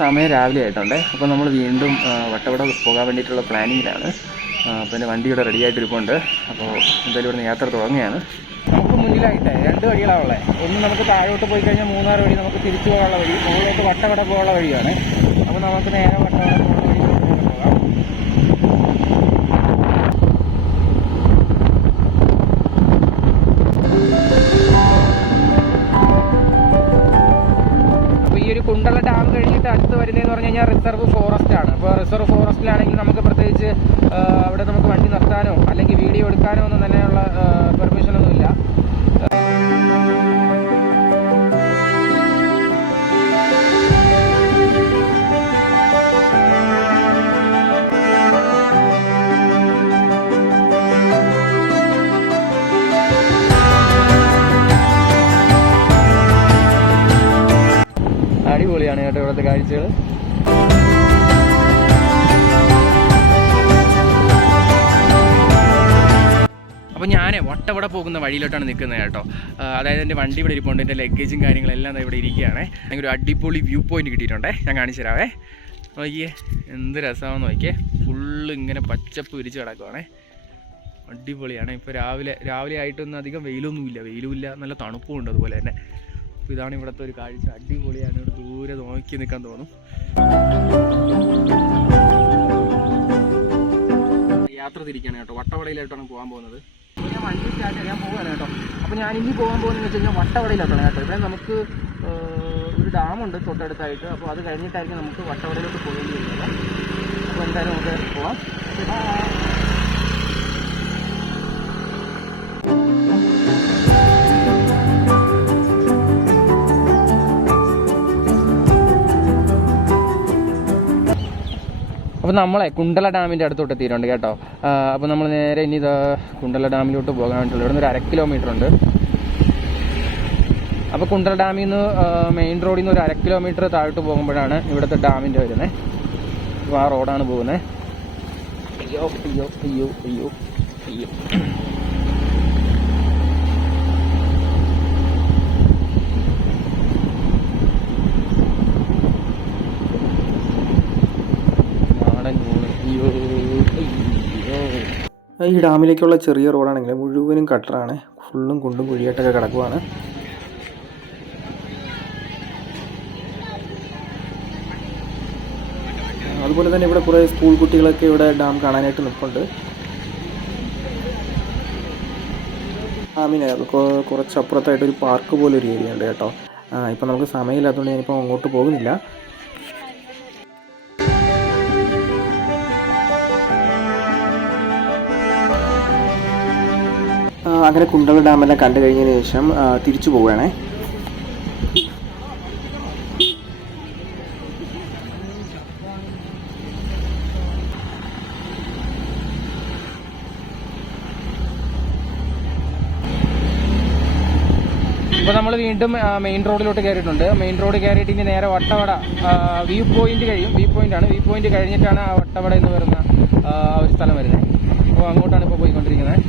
സമയം രാവിലെ ആയിട്ടുണ്ട്. അപ്പോൾ നമ്മൾ വീണ്ടും വട്ടവട പോകാൻ വേണ്ടിയിട്ടുള്ള പ്ലാനിങ്ങിലാണ്. അപ്പോൾ എൻ്റെ വണ്ടി ഇവിടെ റെഡി ആയിട്ടിരിപ്പുണ്ട്. അപ്പോൾ എന്തായാലും ഇവിടുന്ന് യാത്ര തുടങ്ങുകയാണ്. നമുക്ക് മുന്നിലായിട്ട് 2 വഴികളാണുള്ളത്. ഒന്ന് നമുക്ക് താഴോട്ട് പോയി കഴിഞ്ഞാൽ മൂന്നാർ വഴി നമുക്ക് തിരിച്ചു പോകാനുള്ള വഴി, മുകളിലോട്ട് വട്ടവട പോകാനുള്ള വഴിയാണ്. അപ്പോൾ നമുക്ക് നേരെ വട്ടവട പോകുന്ന വഴിയിലോട്ട് പോകാം. കുണ്ടള ഡാം കഴിഞ്ഞിട്ട് അടുത്ത് വരുന്നതെന്ന് പറഞ്ഞു കഴിഞ്ഞാൽ റിസർവ് ഫോറസ്റ്റ് ആണ്. അപ്പോൾ റിസർവ് ഫോറസ്റ്റിലാണെങ്കിൽ നമുക്ക് പ്രത്യേകിച്ച് അവിടെ നമുക്ക് വണ്ടി നിർത്താനോ അല്ലെങ്കിൽ വീഡിയോ എടുക്കാനോ ഒന്നും തന്നെയുള്ള പെർമിഷനൊന്നുമില്ല. അടിപൊളിയാണ് കേട്ടോ ഇവിടുത്തെ കാഴ്ചകൾ. അപ്പോൾ ഞാൻ വട്ടവട പോകുന്ന വഴിയിലോട്ടാണ് നിൽക്കുന്നത് കേട്ടോ. അതായത് എൻ്റെ വണ്ടി ഇവിടെ ഇരിപ്പുണ്ട്, എൻ്റെ ലഗേജും കാര്യങ്ങളെല്ലാം ഇവിടെ ഇരിക്കുകയാണ്. അങ്ങനെ ഒരു അടിപൊളി വ്യൂ പോയിന്റ് കിട്ടിയിട്ടുണ്ടേ, ഞാൻ കാണിച്ചു തരാവേ. നോക്കിയേ എന്ത് രസമാണെന്ന് നോക്കിയേ, ഫുള്ള് ഇങ്ങനെ പച്ചപ്പ് വിരിച്ച് കിടക്കുവാണേ, അടിപൊളിയാണ്. ഇപ്പോൾ രാവിലെ ആയിട്ടൊന്നും അധികം വെയിലുമില്ല, നല്ല തണുപ്പുമുണ്ട് അതുപോലെ തന്നെ. അപ്പോൾ ഇതാണ് ഇവിടുത്തെ ഒരു കാഴ്ച, അടിപൊളിയാണ്. ഇവിടെ ദൂരെ നോക്കി നിൽക്കാൻ തോന്നും. യാത്ര തിരിക്കുകയാണ് കേട്ടോ, വട്ടവടയിലോട്ടാണ് പോകാൻ പോകുന്നത്. ഞാൻ വണ്ടി സ്റ്റാർട്ട് ചെയ്യാൻ പോവുകയാണ് കേട്ടോ. അപ്പോൾ ഞാൻ ഇനി പോകാൻ പോകുന്നതെന്ന് വെച്ച് കഴിഞ്ഞാൽ വട്ടവടയിലോട്ടാണ് കേട്ടോ. ഇവിടെ നമുക്ക് ഒരു ഡാമുണ്ട് തൊട്ടടുത്തായിട്ട്. അപ്പോൾ അത് കഴിഞ്ഞിട്ടായിരിക്കും നമുക്ക് വട്ടവടയിലോട്ട് പോകേണ്ടി വരുന്നത്. അപ്പോൾ എന്തായാലും നമുക്ക് പോവാം. അപ്പോൾ നമ്മളെ കുണ്ടള ഡാമിൻ്റെ അടുത്തോട്ട് എത്തിയിട്ടുണ്ട് കേട്ടോ. അപ്പോൾ നമ്മൾ നേരെ ഇനി കുണ്ടള ഡാമിലോട്ട് പോകാൻ വേണ്ടിയിട്ടുള്ളൂ. ഇവിടെ നിന്ന് ഒരു 1/2 കിലോമീറ്റർ ഉണ്ട്. അപ്പോൾ കുണ്ടള ഡാമിൽ നിന്ന് മെയിൻ റോഡിൽ നിന്ന് ഒരു 1/2 കിലോമീറ്റർ താഴോട്ട് പോകുമ്പോഴാണ് ഇവിടുത്തെ ഡാമിൻ്റെ വരുന്നത്. അപ്പോൾ ആ റോഡാണ് പോകുന്നത്. അയ്യോ അയ്യോ അയ്യോ അയ്യോ അയ്യോ. ഈ ഡാമിലേക്കുള്ള ചെറിയ റോഡാണെങ്കിൽ മുഴുവനും കട്ടറാണ്, ഫുള്ളും കുണ്ടും കുഴിയായിട്ടൊക്കെ കിടക്കുവാണ്. അതുപോലെ തന്നെ ഇവിടെ കുറേ സ്കൂൾ കുട്ടികളൊക്കെ ഇവിടെ ഡാം കാണാനായിട്ട് നിൽപ്പുണ്ട്. ഡാമിന് കുറച്ച് അപ്പുറത്തായിട്ടൊരു പാർക്ക് പോലെ ഒരു ഏരിയ ഉണ്ട് കേട്ടോ. ഇപ്പം നമുക്ക് സമയമില്ലാത്തതുകൊണ്ട് ഞാനിപ്പോൾ അങ്ങോട്ട് പോകുന്നില്ല. അങ്ങനെ കുണ്ടള ഡാമെല്ലാം കണ്ടു കഴിഞ്ഞതിന് ശേഷം തിരിച്ചു പോവുകയാണേ. ഇപ്പോൾ നമ്മൾ വീണ്ടും മെയിൻ റോഡിലോട്ട് കയറിയിട്ടുണ്ട്. മെയിൻ റോഡ് കയറിയിട്ട് ഇനി നേരെ വട്ടവട വ്യൂ പോയിന്റ് കഴിയും. വ്യൂ പോയിന്റ് കഴിഞ്ഞിട്ടാണ് ആ വട്ടവട എന്ന് പറയുന്ന ഒരു സ്ഥലം വരുന്നത്. അപ്പോൾ അങ്ങോട്ടാണ് ഇപ്പോൾ പോയിക്കൊണ്ടിരിക്കുന്നത്.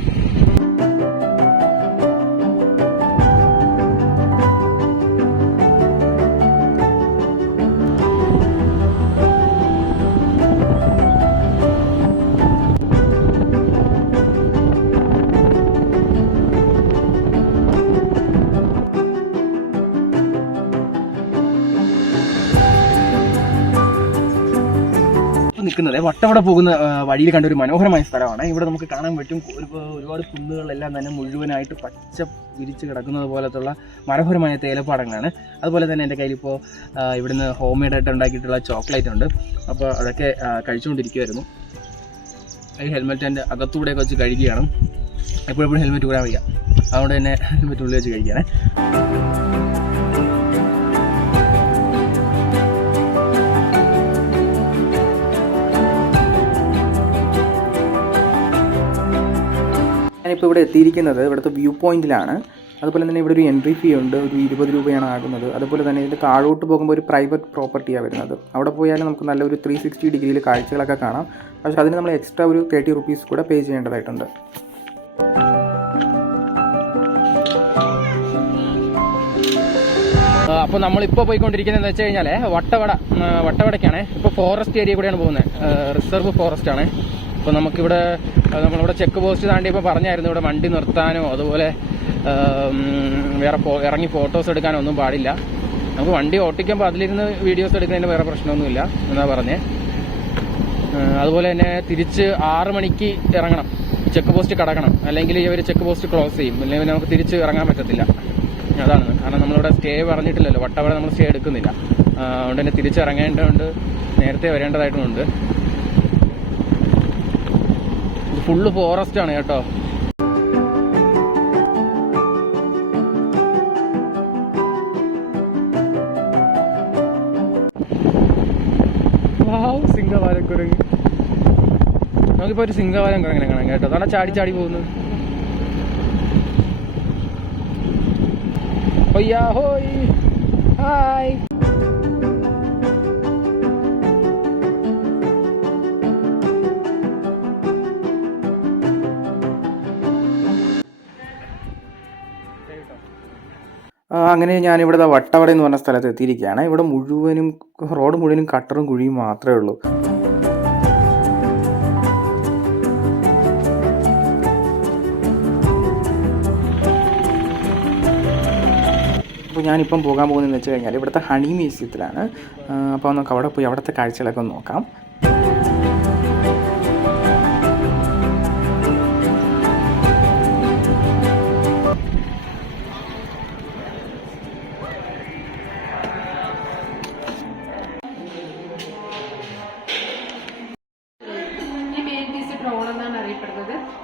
നിൽക്കുന്നത് വട്ടവട പോകുന്ന വഴിയിൽ കണ്ട ഒരു മനോഹരമായ സ്ഥലമാണ്. ഇവിടെ നമുക്ക് കാണാൻ പറ്റും ഒരുപാട് കുന്നുകളെല്ലാം തന്നെ മുഴുവനായിട്ട് പച്ച വിരിച്ച് കിടക്കുന്നത് പോലത്തുള്ള മനോഹരമായ തേയിലപ്പാടങ്ങളാണ്. അതുപോലെ തന്നെ എൻ്റെ കയ്യിൽ ഇപ്പോൾ ഇവിടുന്ന് ഹോം മെയ്ഡായിട്ട് ഉണ്ടാക്കിയിട്ടുള്ള ചോക്ലേറ്റ് ഉണ്ട്. അപ്പോൾ അതൊക്കെ കഴിച്ചുകൊണ്ടിരിക്കുമായിരുന്നു. ഈ ഹെൽമെറ്റ് എൻ്റെ അകത്തൂടെയൊക്കെ വെച്ച് കഴിക്കുകയാണ്. എപ്പോഴെപ്പോഴും ഹെൽമെറ്റ് കൂടാൻ വയ്യ, അതുകൊണ്ട് തന്നെ ഹെൽമെറ്റ് ഉള്ളിൽ വെച്ച് കഴിക്കുകയാണ്. ഞാനിപ്പോൾ ഇവിടെ എത്തിയിരിക്കുന്നത് ഇവിടുത്തെ വ്യൂ പോയിന്റിലാണ്. അതുപോലെ തന്നെ ഇവിടെ ഒരു എൻട്രി ഫീ ഉണ്ട്, ഒരു 20 രൂപയാണ് ആകുന്നത്. അതുപോലെ തന്നെ ഇതിൻ്റെ താഴോട്ട് പോകുമ്പോൾ ഒരു പ്രൈവറ്റ് പ്രോപ്പർട്ടിയാണ് വരുന്നത്. അവിടെ പോയാൽ നമുക്ക് നല്ലൊരു 360 ഡിഗ്രിയിൽ കാഴ്ചകളൊക്കെ കാണാം. പക്ഷേ അതിന് നമ്മൾ എക്സ്ട്രാ ഒരു 30 റുപ്പീസ് കൂടെ പേ ചെയ്യേണ്ടതായിട്ടുണ്ട്. അപ്പോൾ നമ്മളിപ്പോൾ പോയിക്കൊണ്ടിരിക്കുന്നതെന്ന് വെച്ച് കഴിഞ്ഞാൽ വട്ടവടയ്ക്കാണ്. ഇപ്പോൾ ഫോറസ്റ്റ് ഏരിയ കൂടെയാണ് പോകുന്നത്, റിസർവ് ഫോറസ്റ്റ് ആണ്. അപ്പോൾ നമുക്കിവിടെ നമ്മളിവിടെ ചെക്ക് പോസ്റ്റ് താണ്ടിയപ്പോൾ പറഞ്ഞായിരുന്നു ഇവിടെ വണ്ടി നിർത്താനോ അതുപോലെ വേറെ ഇറങ്ങി ഫോട്ടോസ് എടുക്കാനോ ഒന്നും പാടില്ല. നമുക്ക് വണ്ടി ഓട്ടിക്കുമ്പോൾ അതിലിരുന്ന് വീഡിയോസ് എടുക്കുന്നതിന് വേറെ പ്രശ്നമൊന്നുമില്ല എന്നാ പറഞ്ഞേ. അതുപോലെ തന്നെ തിരിച്ച് 6 മണിക്ക് ഇറങ്ങണം, ചെക്ക് പോസ്റ്റ് കടക്കണം, അല്ലെങ്കിൽ ഇവർ ചെക്ക് പോസ്റ്റ് ക്ലോസ് ചെയ്യും, അല്ലെങ്കിൽ നമുക്ക് തിരിച്ച് ഇറങ്ങാൻ പറ്റത്തില്ല. അതാണ് കാരണം നമ്മളിവിടെ സ്റ്റേ പറഞ്ഞിട്ടില്ലല്ലോ, വട്ടവട നമ്മൾ സ്റ്റേ എടുക്കുന്നില്ല. അതുകൊണ്ട് തന്നെ തിരിച്ചിറങ്ങേണ്ടതുകൊണ്ട് നേരത്തെ വരേണ്ടതായിട്ടുണ്ട്. ഇത് ഫുള്ള് ഫോറസ്റ്റ് ആണ് കേട്ടോ. സിംഹവാലക്കുരങ്ങ്, നമുക്കിപ്പോൾ ഒരു സിംഹവാലം കുരങ്ങനെ കാണാം കേട്ടോ. അതാണ് ചാടി ചാടി പോകുന്നത്. ഹോയ് ഹായ്. അങ്ങനെ ഞാനിവിടെ വട്ടവട എന്ന് പറഞ്ഞ സ്ഥലത്ത് എത്തിയിരിക്കുകയാണ്. ഇവിടെ മുഴുവനും റോഡ് മുഴുവനും കട്ടറും കുഴിയും മാത്രമേ ഉള്ളൂ. അപ്പോൾ ഞാനിപ്പം പോകാൻ പോകുന്നതെന്ന് വെച്ച് കഴിഞ്ഞാൽ ഇവിടുത്തെ ഹണി മ്യൂസിയത്തിലാണ്. അപ്പോൾ നമുക്ക് അവിടെ പോയി അവിടുത്തെ കാഴ്ചകളൊക്കെ ഒന്ന് നോക്കാം.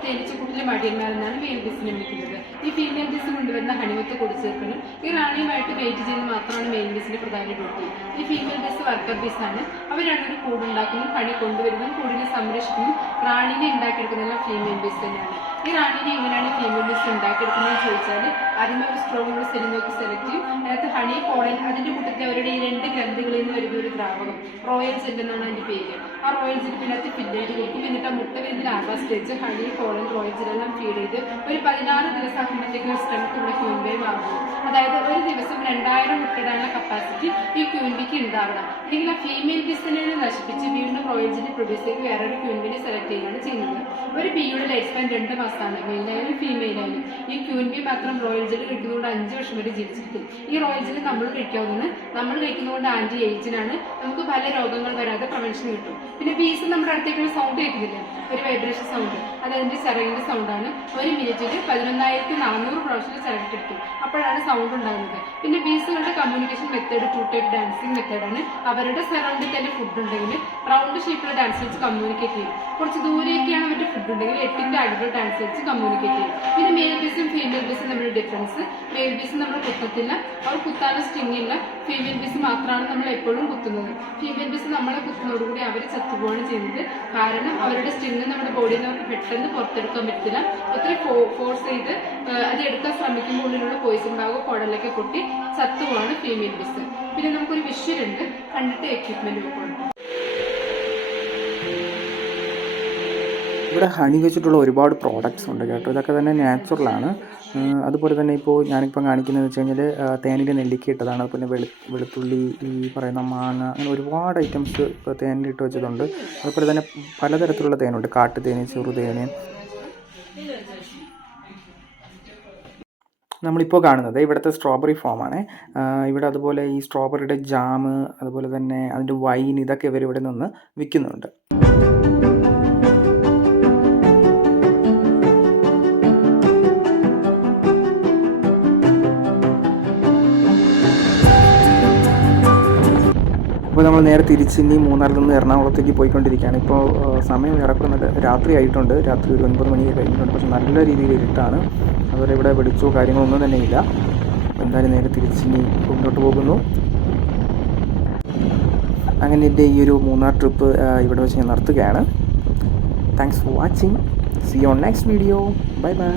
തേനീച്ചക്കൂട്ടിലെ മടിയന്മാരെന്നാണ് മെയിൽ ബീസിനെ വിളിക്കുന്നത്. ഈ ഫീമെയിൽ ബീസ് കൊണ്ടുവരുന്ന ഹണിമത്ത് കൊടുച്ചേർക്കലും ഈ റാണിയുമായിട്ട് വെയിറ്റ് ചെയ്ത് മാത്രമാണ് മെയിൽ ബീസിന്റെ പ്രധാന ഡ്യൂട്ടി. ഈ ഫീമെയിൽ ബീസ് വർക്കർ ബീസാണ്. അവർ രണ്ടൊരു കൂടുണ്ടാക്കുന്നു, ഹണി കൊണ്ടുവരുന്നതും കൂടിനെ സംരക്ഷിക്കുന്നതും റാണിനെ ഉണ്ടാക്കിയെടുക്കുന്നതെല്ലാം ഫീമെയിൽ ബീസ് തന്നെയാണ്. ഈ റാണിനെ എങ്ങനെയാണ് ഫീമെയിൽ ബീസ് ഉണ്ടാക്കിയെടുക്കുന്നതെന്ന് ചോദിച്ചാൽ ആദ്യമേ ഒരു സ്ട്രോങ് സെല്ല് നോക്കി സെലക്ട് ചെയ്യും. അതിനകത്ത് ഹണി പോളൻ, അതിന്റെ കൂട്ടത്തിൽ അവരുടെ ഈ 2 ഗ്രന്ഥികളിൽ നിന്ന് വരുന്ന ഒരു ദ്രാവകം, റോയൽ ജെൽ എന്നാണ് അതിന്റെ പേര്. ആ റോയൽ ജെൽ പിന്നകത്ത് ഫില്ല് ചെയ്ത് കൊടുക്കും. എന്നിട്ട് ആ മുട്ട വിരിഞ്ഞാകാൻ സ്റ്റേജ് ഹണി പോളൻ റോയൽ ജെല്ലെല്ലാം ഫീഡ് ചെയ്ത് ഒരു 16 ദിവസം ആകുമ്പോഴത്തേക്കും സ്ട്രെങ്ത് ഉള്ള ക്യൂൻബേ മാറും. അതായത് ഒരു ദിവസം 2000 മുട്ടയിടാനുള്ള കപ്പാസിറ്റി ഈ ക്യൂൻബിക്ക് ഉണ്ടാവണം. അല്ലെങ്കിൽ ആ ഫീമെയിൽ ബീസിനെ നശിപ്പിച്ച് വീണ്ടും റോയൽ ജെൽ പ്രൊഡ്യൂസ് ചെയ്ത് വേറൊരു ക്യൂൻബിനെ സെലക്ട് ചെയ്യുകയാണ് ചെയ്യുന്നത്. ഒരു ബിയുടെ ലൈഫ് സ്പാൻ 2 മാസമാണ്, മെയിലായാലും ഫീമെയിലായാലും. ഈ ക്യൂൻബി മാത്രം റോയൽ ജെൽ കഴിക്കുന്നതുകൊണ്ട് 5 വർഷം വരെ ജീവിച്ചിരിക്കും. ഈ റോയൽ ജെൽ നമ്മൾ കഴിക്കാവുന്നതാണ്. നമ്മൾ കഴിക്കുന്നതുകൊണ്ട് ആന്റി ഏജിനാണ്, നമുക്ക് പല രോഗങ്ങൾ വരാതെ പ്രിവെൻഷൻ കിട്ടും. പിന്നെ ബീസ് നമ്മുടെ അടുത്തേക്കുള്ള സൗണ്ട് കേൾക്കുന്നില്ല, ഒരു വൈബ്രേഷൻ സൗണ്ട്, അത് അതിന്റെ ചിറകിന്റെ സൗണ്ടാണ്. 1 മിനിറ്റിൽ 11,400 പ്രാവശ്യം ചിറകിട്ടെടുക്കും, അപ്പോഴാണ് സൗണ്ട് ഉണ്ടാകുന്നത്. പിന്നെ ബീസുകളുടെ കമ്മ്യൂണിക്കേഷൻ മെത്തേഡ് 2 ടൈപ്പ് ഡാൻസിങ് മെത്തേഡാണ്. അവരുടെ സറൗണ്ടിൽ തന്നെ ഫുഡ് ഉണ്ടെങ്കിൽ റൗണ്ട് ഷേപ്പിലുള്ള ഡാൻസ് വെച്ച് കമ്മ്യൂണിക്കേറ്റ് ചെയ്യും. കുറച്ച് ദൂരെയൊക്കെയാണ് അവരുടെ ഫുഡ് ഉണ്ടെങ്കിൽ 8ന്റെ അടുത്ത ഡാൻസ് വെച്ച് കമ്മ്യൂണിക്കേറ്റ് ചെയ്യും. പിന്നെ മെയിൽ ബീസും ഫീമെയിൽ ബീസും നമ്മുടെ ഡിഫറൻസ്, മെയിൽ ബീസ് നമ്മൾ കുത്തത്തില്ല, അവർ കുത്താനുള്ള സ്റ്റിങ് ഇല്ല. ഫീമെയിൽ ബീസ് മാത്രമാണ് നമ്മൾ എപ്പോഴും കുത്തുന്നത്. ഫീമെയിൽ ബീസ് നമ്മളെ കുത്തുന്നതോടുകൂടി അവർ ചത്തുപോവാണ് ചെയ്യുന്നത്. കാരണം അവരുടെ സ്റ്റിങ് നമ്മുടെ ബോഡിയിൽ നമുക്ക് പെട്ടെന്ന് പുറത്തെടുക്കാൻ പറ്റില്ല. ഒത്തിരി ഫോഴ്സ് ചെയ്ത് അത് എടുക്കാൻ ശ്രമിക്കുമ്പോൾ ഉള്ളിലുള്ള പോയിസൺ ഭാഗം കുടലൊക്കെ കൊട്ടി ചത്തുപോവാണ് ഫീമെയിൽ ബീസ്. പിന്നെ നമുക്കൊരു വിഷ്വൽ ഉണ്ട്, കണ്ടിട്ട് എക്യുപ്മെന്റ് വെക്കണം. ഇവിടെ ഹണി വെച്ചിട്ടുള്ള ഒരുപാട് പ്രോഡക്റ്റ്സ് ഉണ്ട് കേട്ടോ. ഇതൊക്കെ തന്നെ നാച്ചുറലാണ്. അതുപോലെ തന്നെ ഇപ്പോൾ ഞാനിപ്പം കാണിക്കുന്നതെന്ന് വെച്ച് കഴിഞ്ഞാൽ തേനിൻ്റെ നെല്ലിക്ക ഇട്ടതാണ്. അതുപോലെ വെളുത്തുള്ളി, ഈ പറയുന്ന മാങ്ങ, അങ്ങനെ ഒരുപാട് ഐറ്റംസ് തേനിലിട്ട് വെച്ചതുണ്ട്. അതുപോലെ തന്നെ പലതരത്തിലുള്ള തേനുണ്ട്, കാട്ടുതേന്, ചെറുതേന്. നമ്മളിപ്പോൾ കാണുന്നത് ഇവിടുത്തെ സ്ട്രോബെറി ഫാമാണ്. ഇവിടെ അതുപോലെ ഈ സ്ട്രോബെറിയുടെ ജാം, അതുപോലെ തന്നെ അതിൻ്റെ വൈൻ, ഇതൊക്കെ ഇവരിവിടെ നിന്ന് വിൽക്കുന്നുണ്ട്. അപ്പോൾ നമ്മൾ നേരെ തിരിച്ച് ഇനി മൂന്നാറിൽ നിന്ന് എറണാകുളത്തേക്ക് പോയിക്കൊണ്ടിരിക്കുകയാണ്. ഇപ്പോൾ സമയം ഏറെക്കുറെ രാത്രി ആയിട്ടുണ്ട്, രാത്രി ഒരു 9 മണിയൊക്കെ കഴിഞ്ഞിട്ടുണ്ട്. പക്ഷേ നല്ല രീതിയിൽ ഇരുട്ടാണ്, അതുപോലെ ഇവിടെ വെളിച്ചോ കാര്യങ്ങളൊന്നും തന്നെയില്ല. എന്തായാലും നേരെ തിരിച്ച് ഇനി മുന്നോട്ട് പോകുന്നു. അങ്ങനെ എൻ്റെ ഈ ഒരു മൂന്നാർ ട്രിപ്പ് ഇവിടെ വെച്ച് ഞാൻ നിർത്തുകയാണ്. Thanks for watching. See you on next video. Bye by.